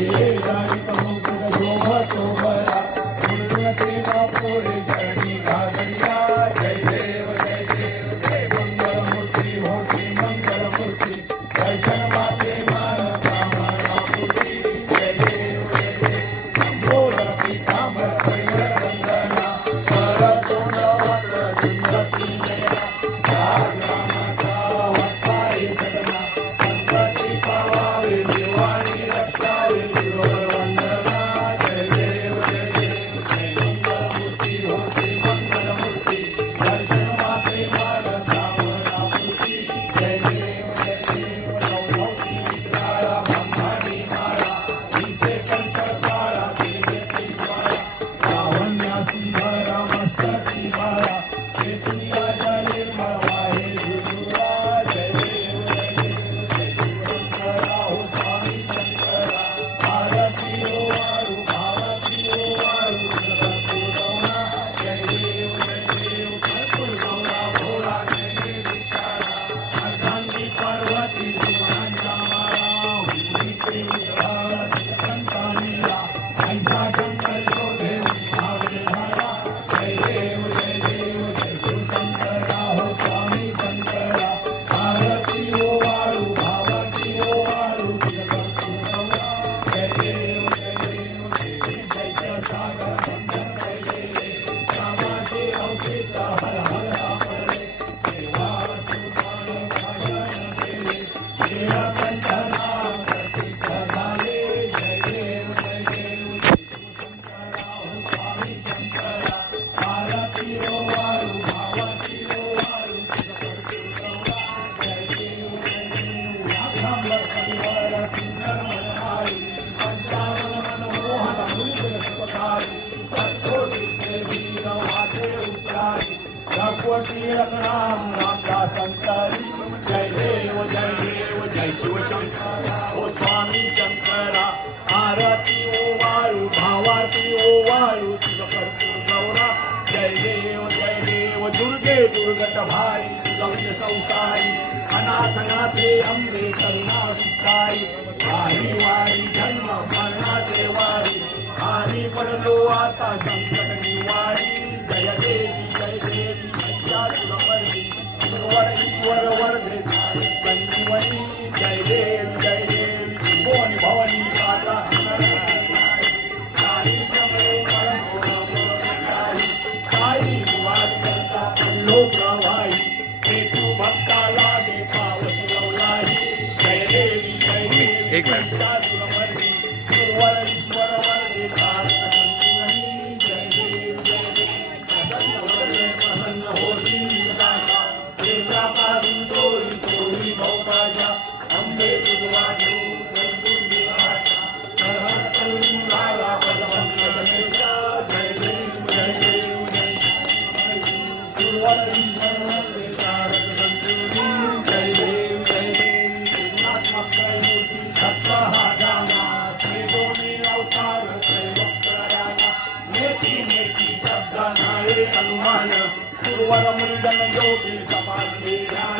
Yeah. आरती ओ वाळू भावारती ओ वाळू तुझं कर्तू गौरा. जय देव जय देव दुर्गे दुर्गट भारी तुझं संसारी अनाथनाथे अंबे करुणा सुखाई वारी वारी जन्म मरणाचे वारी आली पडलो आता संकट निवारी. जय देवी जय देवी मैया तुला ईश्वर ईश्वर वर्धे जय देवी हनुमान गुरुवर मुंडन योगी समाज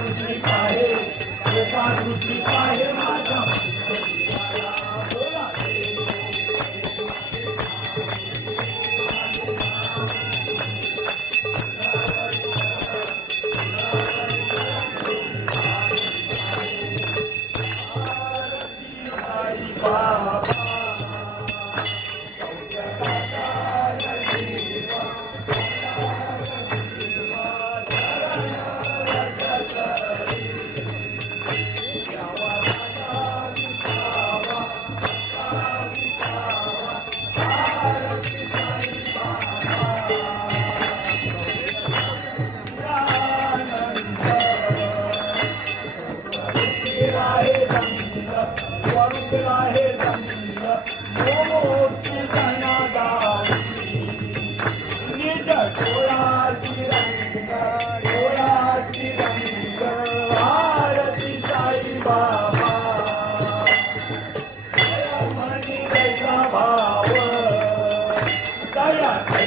रुचिका आहे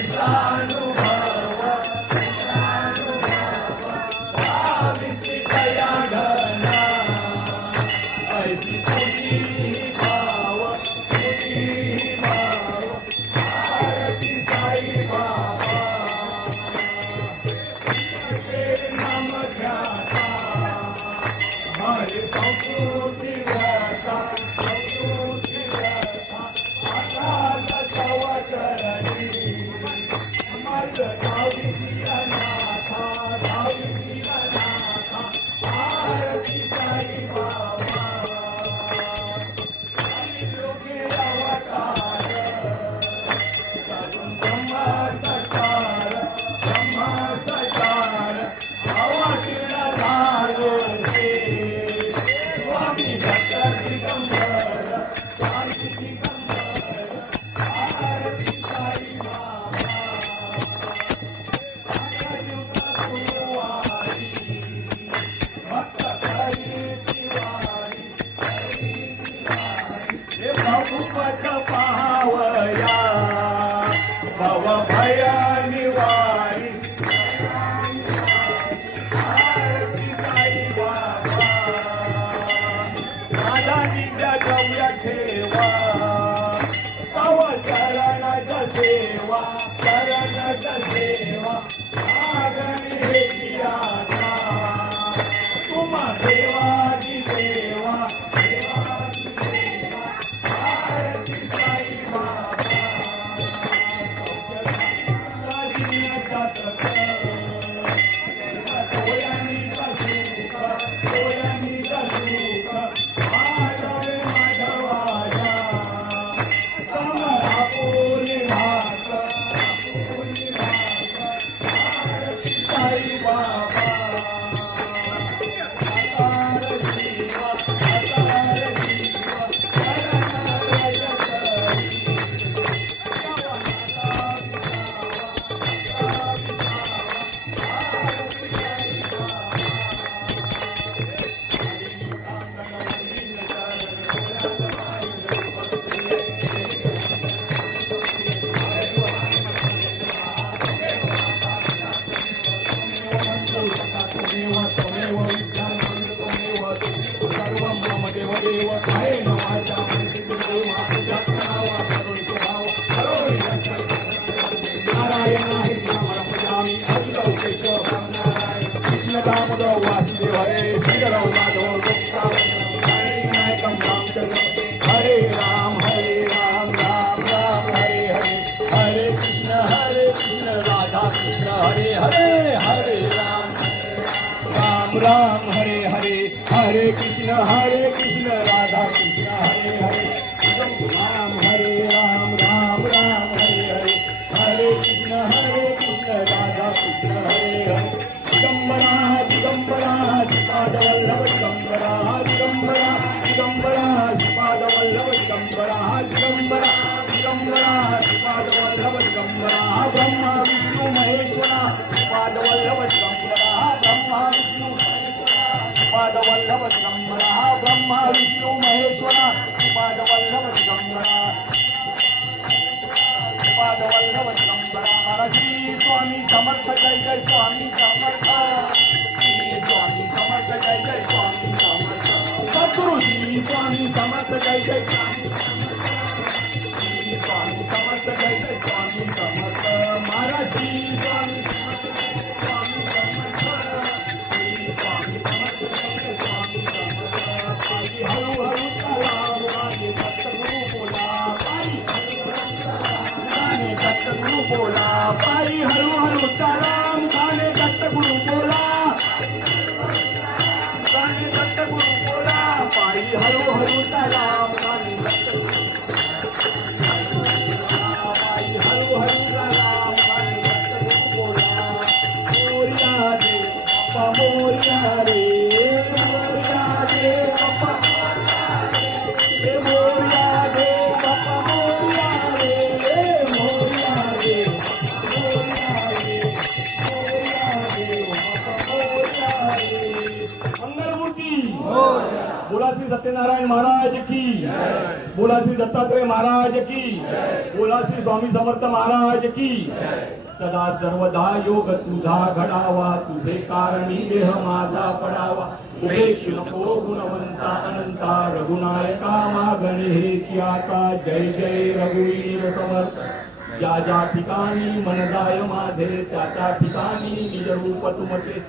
Bye. Okay. हरे हरे हरे कृष्ण हरे कृष्ण राधा कृष्ण हरे हरे राम हरे राम राम विष्णू महेश्वरा श्रीपाद दिगंबरा श्रीपाद दिगंबरा महाराजी स्वामी समर्थ जय जय स्वामी समर्थ. स्वामी समर्थ जय जय स्वामी समर्थ. सद्गुरु श्री स्वामी समर्थ जय जय स्वामी श्री स्वामी समर्थ जय जय स्वामी समर्थ. बोला श्री सत्यनारायण महाराज की बोला श्री दत्तात्रय महाराज की बोला श्री स्वामी समर्थ महाराज की सदा सर्वदा योग तुझा घडावा तुझे कारणी देह माझा पडावा। उपेश नको गुणवंता अनंता रघुनायका मागणे हे सियाका जय जय रघुवीर समर्थ। ज्या ज्या ठिकाणी मनदाय माझे त्या त्या ठिकाणी निज रूप तुमचे।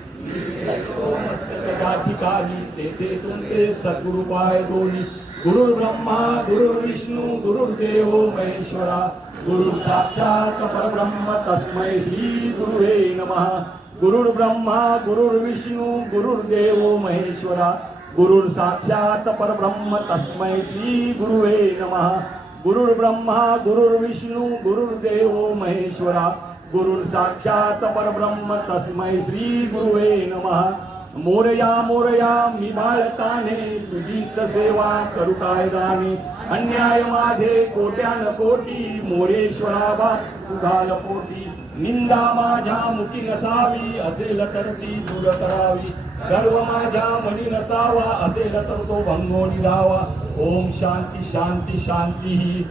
त्या ठिकाणी तेथे तुमचे सद्गुरु पाय दोन्ही. गुरु ब्रह्मा गुरु विष्णू गुरुर्देव महेश्वरा. गुरु साक्षात परब्रह्म तस्मै श्री गुरुवे नमः. गुरुर्ब्रह्मा गुरुर्विष्णू गुरुर्देव महेश्वरा. गुरुर् साक्षात परब्रह्म तस्मै श्री गुरुवे नमः. गुरुर्ब्रह्मा गुरुर्विष्णू गुरुर्देव महेश्वरा. गुरुर् साक्षात परब्रह्म तस्मै श्री गुरुवे नमः. मोरया मोरया मी बाळकाने तुझीच सेवा करू काय दाने अन्याय माझे कोट्यान कोटी मोरेश्वरा बा तुझाल पोटी. निंदा माझ्या मुखी नसावी असेल तर ती दूर करावी. गर्व माझ्या मनी नसावा असेल तर तो भंगो जावा ओम शांती शांती शांती